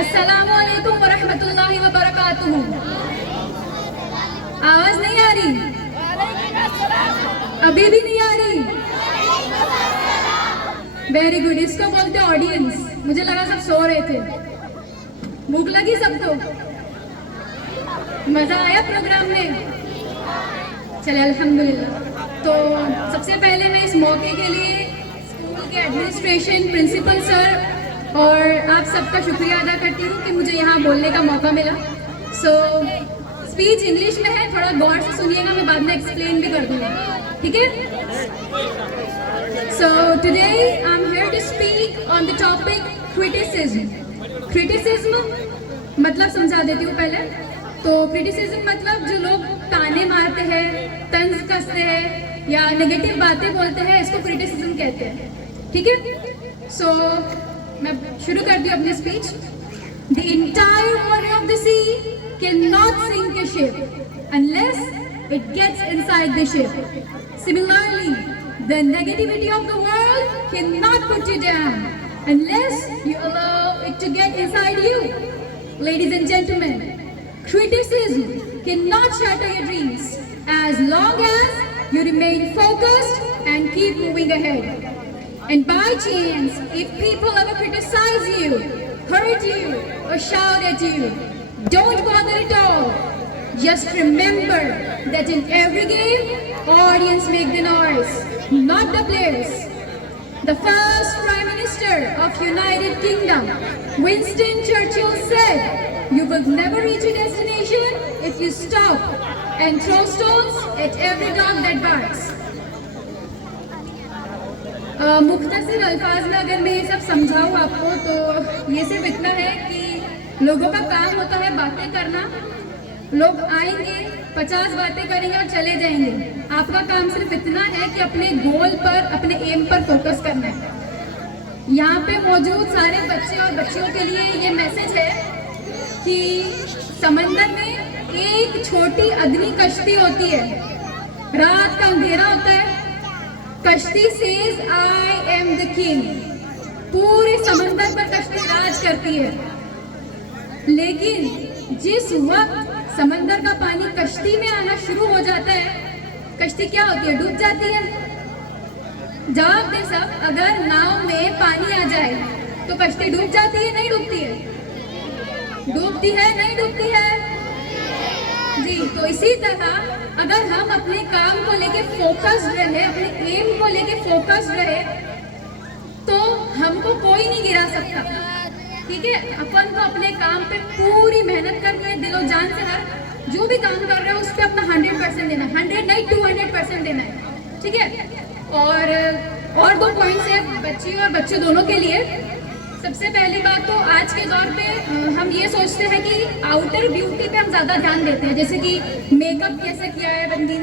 अस्सलामु अलैकुम वरहमतुल्लाहि वबरकातुहू। आवाज नहीं आ रही? अभी भी नहीं आ रही? Very good. इसको बोलते ऑडियंस। मुझे लगा सब सो रहे थे। भूख लगी सबको? मजा आया प्रोग्राम में? चले अल्हम्दुलिल्लाह। तो सबसे पहले मैं इस मौके के लिए स्कूल के एडमिनिस्ट्रेशन, प्रिंसिपल सर और आप सबका शुक्रिया अदा करती हूँ कि मुझे यहाँ बोलने का मौका मिला। स्पीच इंग्लिश में है, थोड़ा गौर से सुनिएगा, मैं बाद में एक्सप्लेन भी कर दूँगा, ठीक है? So today I'm here to speak on the topic criticism. Criticism मतलब समझा देती हूँ पहले। तो क्रिटिसिज्म मतलब जो लोग ताने मारते हैं, तंज कसते हैं या नेगेटिव बातें बोलते हैं, इसको क्रिटिसिज्म कहते हैं, ठीक है? मैं शुरू कर दी अपनी speech. The entire water of the sea cannot sink a ship unless it gets inside the ship. Similarly, the negativity of the world cannot put you down unless you allow it to get inside you. Ladies and gentlemen, criticism cannot shatter your dreams as long as you remain focused and keep moving ahead. And by chance, if people ever criticize you, hurt you, or shout at you, don't bother at all. Just remember that in every game, audience make the noise, not the players. The first Prime Minister of United Kingdom, Winston Churchill, said, "You will never reach your destination if you stop and throw stones at every dog that barks." मुख्तसर अल्फाज में अगर मैं ये सब समझाऊँ आपको तो ये सिर्फ इतना है कि लोगों का काम होता है बातें करना। लोग आएंगे, 50 बातें करेंगे और चले जाएंगे। आपका काम सिर्फ इतना है कि अपने गोल पर, अपने एम पर फोकस करना है। यहाँ पे मौजूद सारे बच्चे और बच्चियों के लिए ये मैसेज है कि समंदर में एक छोटी अदनी कश्ती होती है। रात का अंधेरा होता है, कश्ती says I am the king. पूरे समंदर पर कश्ती राज करती है। लेकिन जिस वक्त समंदर का पानी कश्ती में आना शुरू हो जाता है, कश्ती क्या होती है? डूब जाती है। जवाब दे सब, अगर नाव में पानी आ जाए तो कश्ती डूब जाती है, नहीं डूबती है? डूबती है, नहीं डूबती है? जी। तो इसी तरह अगर हम अपने काम को लेके फोकस्ड रहे, अपने एम को लेके फोकस्ड रहे, तो हमको कोई नहीं गिरा सकता, ठीक है? अपन को अपने काम पे पूरी मेहनत करनी है, दिलो जान से। हर जो भी काम कर रहे हो उस पर अपना 100% देना है, 100 नहीं 200% देना है, ठीक है? और 2 पॉइंट्स है बच्ची और बच्चे दोनों के लिए। सबसे पहली बात तो आज के दौर पे हम ये सोचते हैं कि आउटर ब्यूटी पे हम ज़्यादा ध्यान देते हैं, जैसे कि मेकअप कैसे किया है बंदी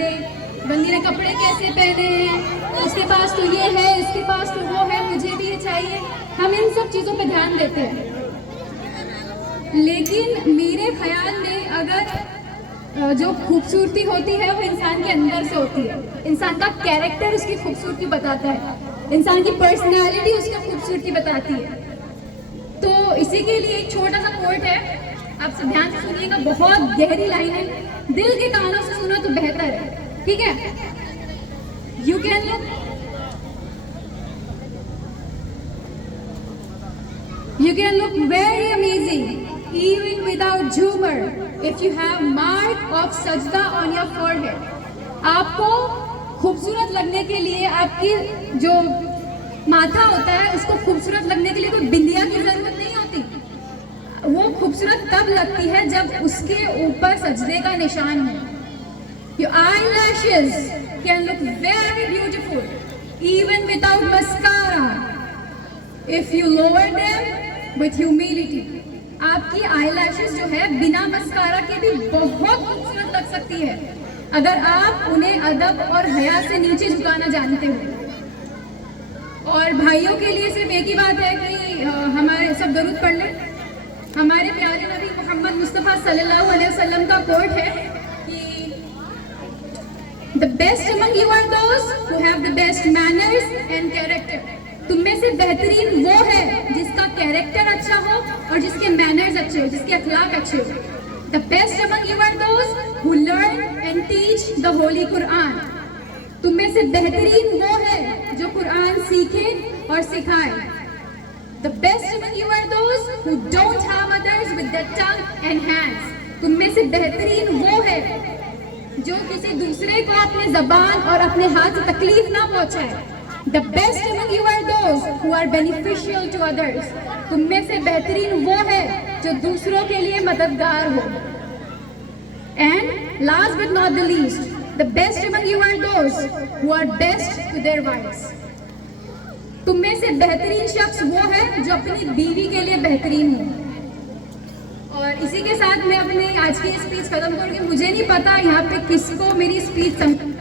ने कपड़े कैसे पहने हैं, उसके पास तो ये है, इसके पास तो वो है, मुझे भी ये चाहिए। हम इन सब चीज़ों पे ध्यान देते हैं। लेकिन मेरे ख्याल में अगर जो खूबसूरती होती है वो इंसान के अंदर से होती है। इंसान का कैरेक्टर उसकी खूबसूरती बताता है, इंसान की पर्सनैलिटी उसकी खूबसूरती बताती है। तो इसी के लिए एक छोटा सा कोट है, आप सब ध्यान से सुनिएगा, बहुत गहरी लाइन है, दिल के कानों से सुनो तो बेहतर है, ठीक है? You can look very amazing even without Jhumar if you have mark of sajda on your forehead. आपको खूबसूरत लगने के लिए आपकी जो माथा होता है उसको खूबसूरत लगने के लिए कोई बिंदिया की जरूरत नहीं होती। वो खूबसूरत तब लगती है जब उसके ऊपर सजदे का निशान हो। Your eyelashes can look very beautiful even without mascara if you lower them with humility. आपकी eyelashes जो है बिना मस्कारा के भी बहुत खूबसूरत लग सकती है अगर आप उन्हें अदब और हया से नीचे झुकाना जानते हो। और भाइयों के लिए सिर्फ एक ही बात है कि हमारे सब दरूद पढ़ लें। हमारे प्यारे नबी मोहम्मद मुस्तफ़ा सल्लल्लाहु अलैहि वसल्लम का कोट है कि the best among you are those who have the best manners and character. तुम में से बेहतरीन वो है जिसका कैरेक्टर अच्छा हो और जिसके मैनर्स अच्छे हो, जिसके अखलाक अच्छे हो। The best among you are those who learn and teach the Holy Quran. तुम में से बेहतरीन वो है जो कुरान सीखे और सिखाए। The best among you are those who don't harm others with their tongue and hands. तुम में से बेहतरीन वो है जो किसी दूसरे को अपने जबान और अपने हाथ से तकलीफ ना पहुंचाए। The best among you are those who are beneficial to others. तुम में से बेहतरीन वो है जो दूसरों के लिए मददगार हो। And last but not the least, the best among you are those who are best to their wives. तुम में से बेहतरीन शख्स वो है जो अपनी बीवी के लिए बेहतरीन हो। और इसी के साथ मैं अपनी आज की स्पीच खत्म करूंगी। मुझे नहीं पता यहाँ पे किसको मेरी स्पीच समझ।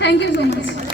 Thank you so much.